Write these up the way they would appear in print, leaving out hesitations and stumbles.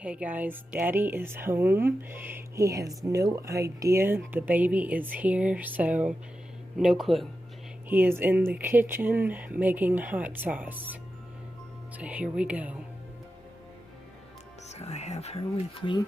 Okay guys, Daddy is home. He has no idea the baby is here, so no clue. He is in the kitchen making hot sauce. So here we go. So I have her with me.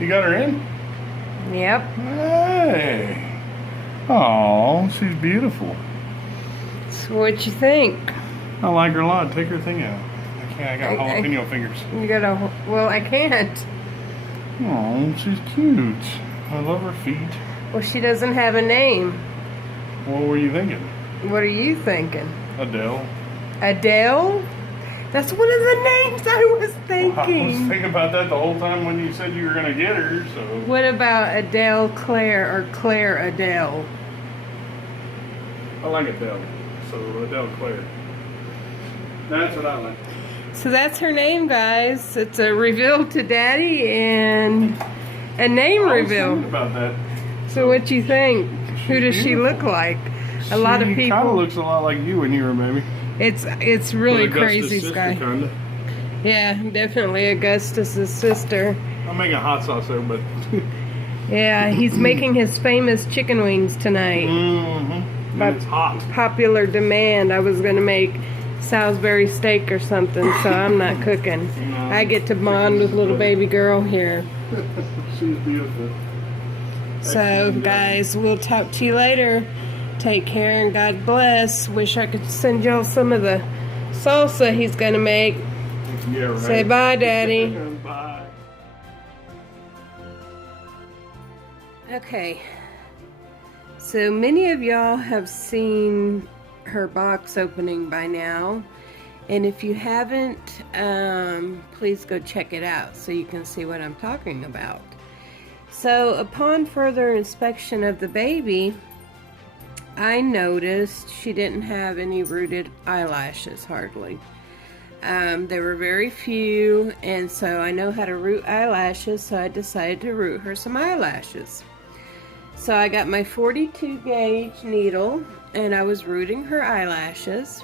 You got her in? Yep. Hey. Oh, she's beautiful. So what you think? I like her a lot. Take her thing out. I can't. I got jalapeno fingers. You gotta. Well, I can't. Oh, she's cute. I love her feet. Well, she doesn't have a name. What were you thinking? What are you thinking? Adele. Adele? That's one of the names I was thinking. Well, I was thinking about that the whole time when you said you were gonna get her. So. What about Adele Claire or Claire Adele? I like Adele. So Adele Claire. That's what I like. So that's her name, guys. It's a reveal to Daddy and a name reveal. I was thinking about that. So what you think? Who does she look like? A lot of people. She kind of looks a lot like you when you were a baby. It's really crazy, Sky. Kinda. Yeah, definitely Augustus's sister. I'm making hot sauce there, but yeah, he's making his famous chicken wings tonight. Mm-hmm. By it's hot. Popular demand. I was gonna make Salisbury steak or something, so I'm not cooking. No, I get to bond with little baby girl here. She's beautiful. So, guys, we'll talk to you later. Take care and God bless. Wish I could send y'all some of the salsa he's gonna make. Yeah, right. Say bye, Daddy. Bye. Okay. So many of y'all have seen her box opening by now. And if you haven't, please go check it out so you can see what I'm talking about. So upon further inspection of the baby, I noticed she didn't have any rooted eyelashes, hardly. There were very few, and so I know how to root eyelashes, so I decided to root her some eyelashes. So I got my 42 gauge needle, and I was rooting her eyelashes,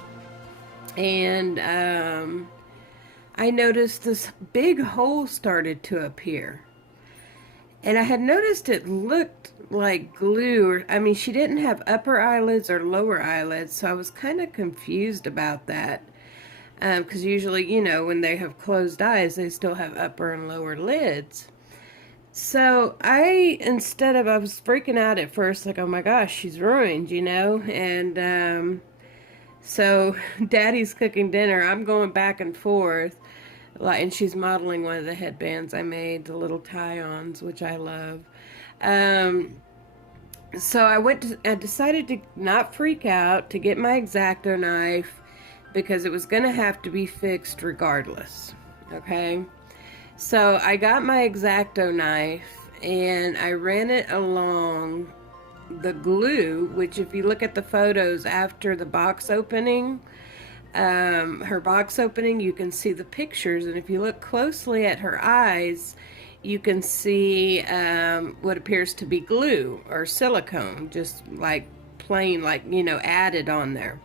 and I noticed this big hole started to appear. And I had noticed it looked like glue, or I mean, she didn't have upper eyelids or lower eyelids, so I was kind of confused about that. Because usually, you know, when they have closed eyes, they still have upper and lower lids. So I was freaking out at first, like, oh my gosh, she's ruined, you know? And so Daddy's cooking dinner. I'm going back and forth. And she's modeling one of the headbands I made, the little tie-ons, which I love. So I decided to not freak out, to get my X-Acto knife, because it was going to have to be fixed regardless, okay? So I got my X-Acto knife, and I ran it along the glue, which if you look at the photos after the box opening, her box opening, you can see the pictures, and if you look closely at her eyes, you can see what appears to be glue or silicone, just like plain, like, you know, added on there.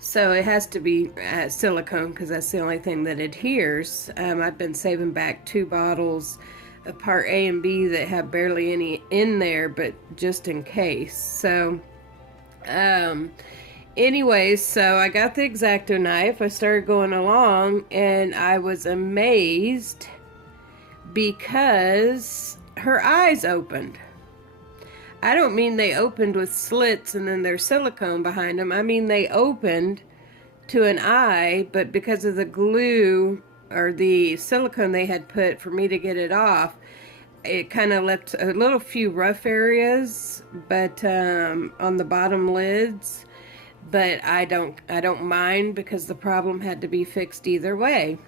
So it has to be silicone because that's the only thing that adheres. I've been saving back 2 bottles of part A and B that have barely any in there, but just in case. So anyways, so I got the X-Acto knife. I started going along, and I was amazed because her eyes opened. I don't mean they opened with slits and then there's silicone behind them. I mean they opened to an eye, but because of the glue or the silicone they had put for me to get it off, it kind of left a little few rough areas, but on the bottom lids. But I don't mind because the problem had to be fixed either way.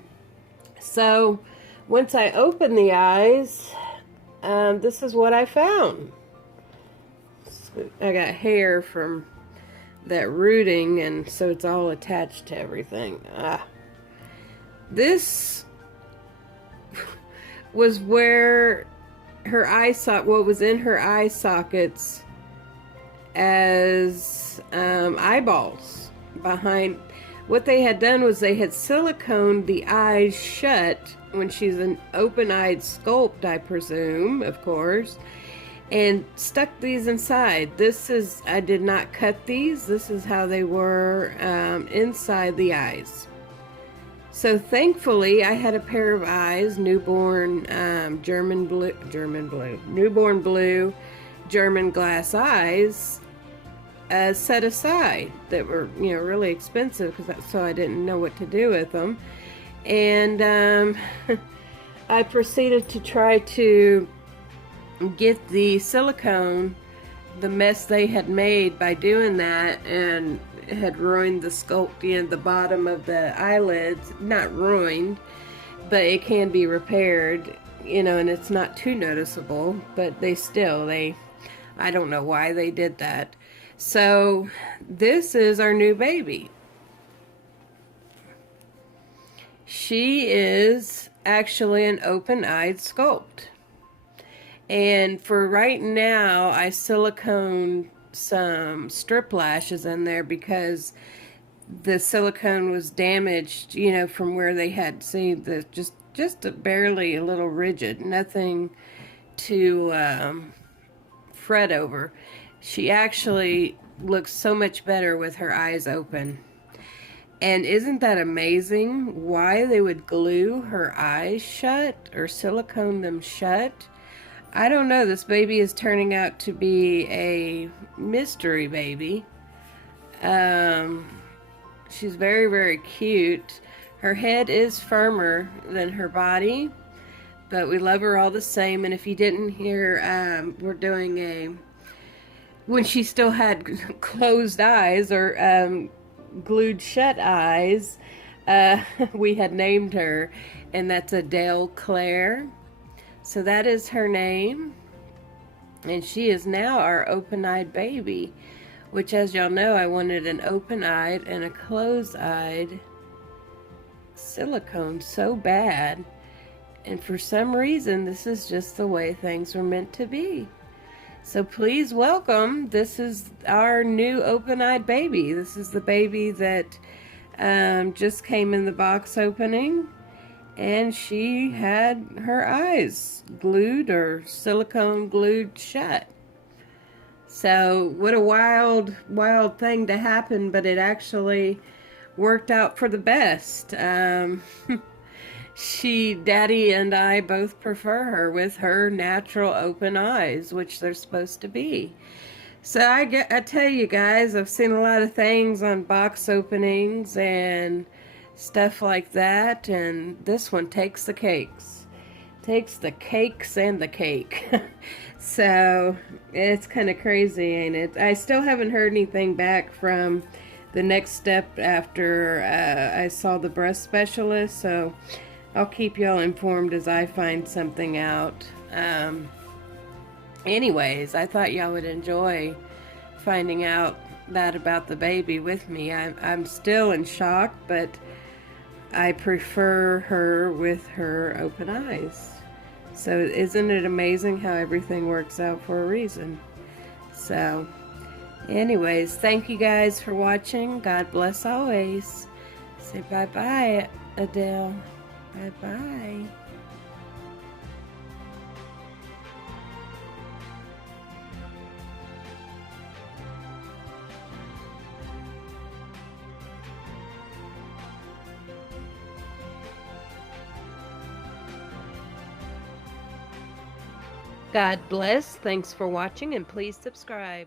So once I opened the eyes, this is what I found. I got hair from that rooting, and so it's all attached to everything. This was where her eye socket, what was in her eye sockets as eyeballs behind. What they had done was they had siliconed the eyes shut when she's an open-eyed sculpt, I presume, of course, and stuck these inside. I did not cut these. This is how they were inside the eyes. So thankfully, I had a pair of eyes, newborn newborn blue German glass eyes, set aside that were, really expensive, so I didn't know what to do with them. And I proceeded to try to get the silicone, the mess they had made by doing that, and had ruined the sculpt, the bottom of the eyelids. Not ruined, but it can be repaired, and it's not too noticeable, but I don't know why they did that. So this is our new baby. She is actually an open-eyed sculpt. And for right now, I siliconed some strip lashes in there because the silicone was damaged, from where they had seen just barely a little rigid, nothing to fret over. She actually looks so much better with her eyes open. And isn't that amazing why they would glue her eyes shut or silicone them shut? I don't know. This baby is turning out to be a mystery baby. She's very, very cute. Her head is firmer than her body, but we love her all the same. And if you didn't hear, we're doing when she still had closed eyes or glued shut eyes, we had named her, and that's Adele Claire. So that is her name, and she is now our open-eyed baby, which, as y'all know, I wanted an open-eyed and a closed-eyed silicone so bad, and for some reason this is just the way things were meant to be. So please welcome, this is our new open-eyed baby. This is the baby that just came in the box opening, and she had her eyes glued or silicone glued shut. So what a wild thing to happen, but it actually worked out for the best. Daddy and I both prefer her with her natural open eyes, which they're supposed to be. So I tell you guys, I've seen a lot of things on box openings and stuff like that, and this one takes the cakes. Takes the cakes and the cake. So it's kind of crazy, ain't it? I still haven't heard anything back from the next step after I saw the breast specialist, so I'll keep y'all informed as I find something out. Anyways, I thought y'all would enjoy finding out that about the baby with me. I'm still in shock, but I prefer her with her open eyes. So isn't it amazing how everything works out for a reason? So anyways, thank you guys for watching. God bless always. Say bye-bye, Adele. Bye-bye. God bless. Thanks for watching, and please subscribe.